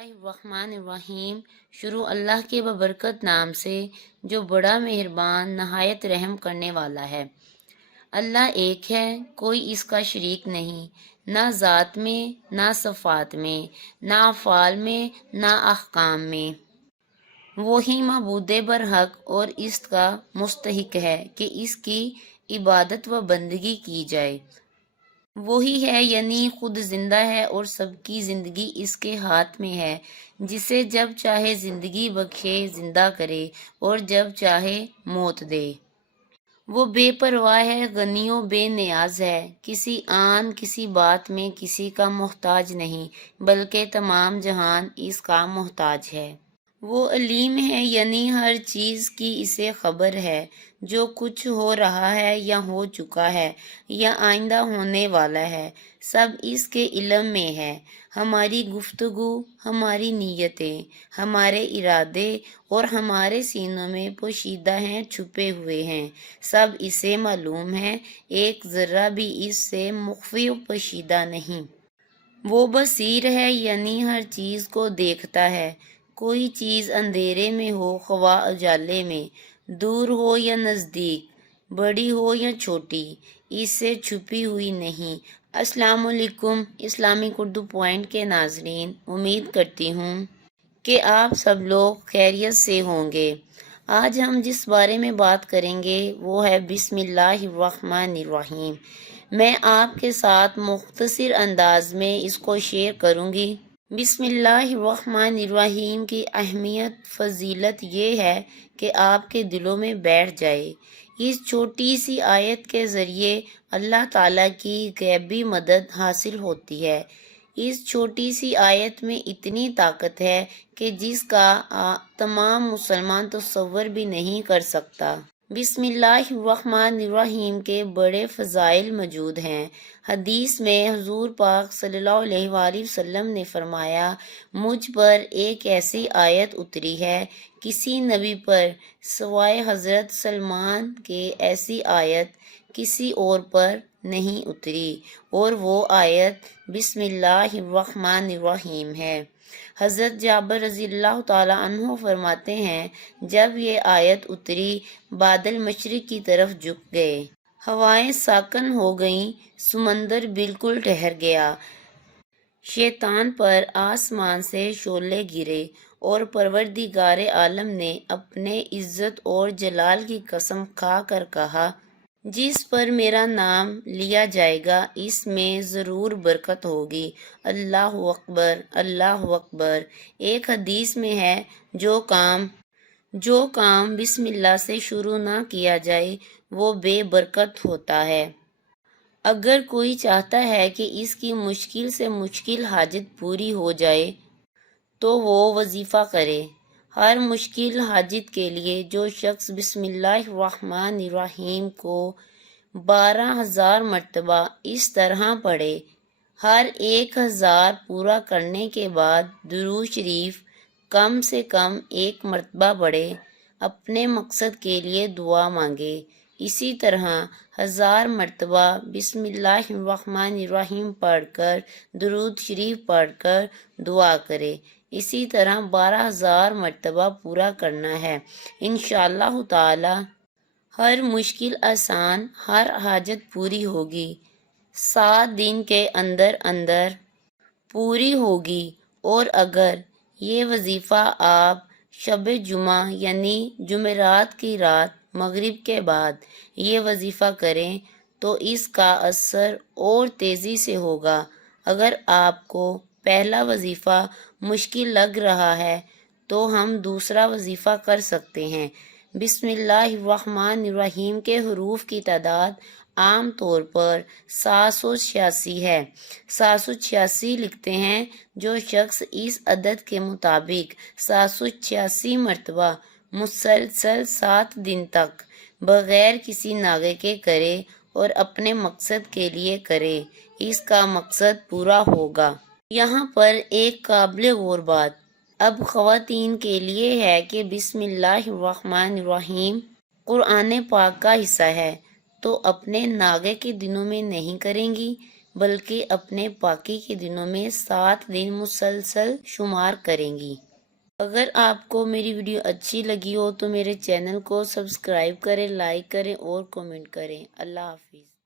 الرحمن الرحیم۔ شروع اللہ کے ببرکت نام سے جو بڑا مہربان نہایت رحم کرنے والا ہے۔ اللہ ایک ہے، کوئی اس کا شریک نہیں، نہ ذات میں، نہ صفات میں، نہ افعال میں، نہ احکام میں۔ وہی معبود برحق اور اس کا مستحق ہے کہ اس کی عبادت و بندگی کی جائے۔ وہی ہے، یعنی خود زندہ ہے اور سب کی زندگی اس کے ہاتھ میں ہے، جسے جب چاہے زندگی بخشے زندہ کرے اور جب چاہے موت دے۔ وہ بے پرواہ ہے، غنی و بے نیاز ہے، کسی آن کسی بات میں کسی کا محتاج نہیں، بلکہ تمام جہان اس کا محتاج ہے۔ وہ علیم ہے، یعنی ہر چیز کی اسے خبر ہے، جو کچھ ہو رہا ہے یا ہو چکا ہے یا آئندہ ہونے والا ہے، سب اس کے علم میں ہے۔ ہماری گفتگو، ہماری نیتیں، ہمارے ارادے اور ہمارے سینوں میں پوشیدہ ہیں، چھپے ہوئے ہیں، سب اسے معلوم ہے، ایک ذرہ بھی اس سے مخفی و پوشیدہ نہیں۔ وہ بصیر ہے، یعنی ہر چیز کو دیکھتا ہے، کوئی چیز اندھیرے میں ہو خواہ اجالے میں، دور ہو یا نزدیک، بڑی ہو یا چھوٹی، اس سے چھپی ہوئی نہیں۔ السلام علیکم اسلامک اردو پوائنٹ کے ناظرین، امید کرتی ہوں کہ آپ سب لوگ خیریت سے ہوں گے۔ آج ہم جس بارے میں بات کریں گے وہ ہے بسم اللہ الرحمن الرحیم۔ میں آپ کے ساتھ مختصر انداز میں اس کو شیئر کروں گی۔ بسم اللہ الرحمن الرحیم کی اہمیت، فضیلت یہ ہے کہ آپ کے دلوں میں بیٹھ جائے۔ اس چھوٹی سی آیت کے ذریعے اللہ تعالیٰ کی غیبی مدد حاصل ہوتی ہے۔ اس چھوٹی سی آیت میں اتنی طاقت ہے کہ جس کا تمام مسلمان تصور بھی نہیں کر سکتا۔ بسم اللہ الرحمن الرحیم کے بڑے فضائل موجود ہیں۔ حدیث میں حضور پاک صلی اللہ علیہ وآلہ وسلم نے فرمایا، مجھ پر ایک ایسی آیت اتری ہے، کسی نبی پر سوائے حضرت سلمان کے ایسی آیت کسی اور پر نہیں اتری، اور وہ آیت بسم اللہ الرحمن الرحیم ہے۔ حضرت جابر رضی اللہ تعالی عنہ فرماتے ہیں، جب یہ آیت اتری بادل مشرق کی طرف جھک گئے، ہوائیں ساکن ہو گئیں، سمندر بالکل ٹھہر گیا، شیطان پر آسمان سے شعلے گرے، اور پروردگار عالم نے اپنے عزت اور جلال کی قسم کھا کر کہا، جس پر میرا نام لیا جائے گا اس میں ضرور برکت ہوگی۔ اللہ اکبر، اللہ اکبر۔ ایک حدیث میں ہے، جو کام بسم اللہ سے شروع نہ کیا جائے وہ بے برکت ہوتا ہے۔ اگر کوئی چاہتا ہے کہ اس کی مشکل سے مشکل حاجت پوری ہو جائے تو وہ وظیفہ کرے۔ ہر مشکل حاجت کے لیے جو شخص بسم اللہ الرحمن الرحیم کو 12,000 مرتبہ اس طرح پڑھے، ہر 1,000 پورا کرنے کے بعد درود شریف کم سے کم 1 مرتبہ پڑھے، اپنے مقصد کے لیے دعا مانگے، اسی طرح 1000 مرتبہ بسم اللہ الرحمن الرحیم پڑھ کر درود شریف پڑھ کر دعا کرے، اسی طرح 12,000 مرتبہ پورا کرنا ہے۔ انشاءاللہ تعالی ہر مشکل آسان، ہر حاجت پوری ہوگی، 7 دن کے اندر اندر پوری ہوگی۔ اور اگر یہ وظیفہ آپ شب جمعہ یعنی جمعرات کی رات مغرب کے بعد یہ وظیفہ کریں تو اس کا اثر اور تیزی سے ہوگا۔ اگر آپ کو پہلا وظیفہ مشکل لگ رہا ہے تو ہم دوسرا وظیفہ کر سکتے ہیں۔ بسم اللہ الرحمن الرحیم کے حروف کی تعداد عام طور پر 786 ہے۔ 786 لکھتے ہیں، جو شخص اس عدد کے مطابق 786 مرتبہ مسلسل 7 دن تک بغیر کسی ناغے کے کرے اور اپنے مقصد کے لیے کرے، اس کا مقصد پورا ہوگا۔ یہاں پر ایک قابل غور بات اب خواتین کے لیے ہے کہ بسم اللہ الرحمن الرحیم قرآن پاک کا حصہ ہے، تو اپنے ناغے کے دنوں میں نہیں کریں گی بلکہ اپنے پاکی کے دنوں میں 7 دن مسلسل شمار کریں گی۔ اگر آپ کو میری ویڈیو اچھی لگی ہو تو میرے چینل کو سبسکرائب کریں، لائک کریں اور کمنٹ کریں۔ اللہ حافظ۔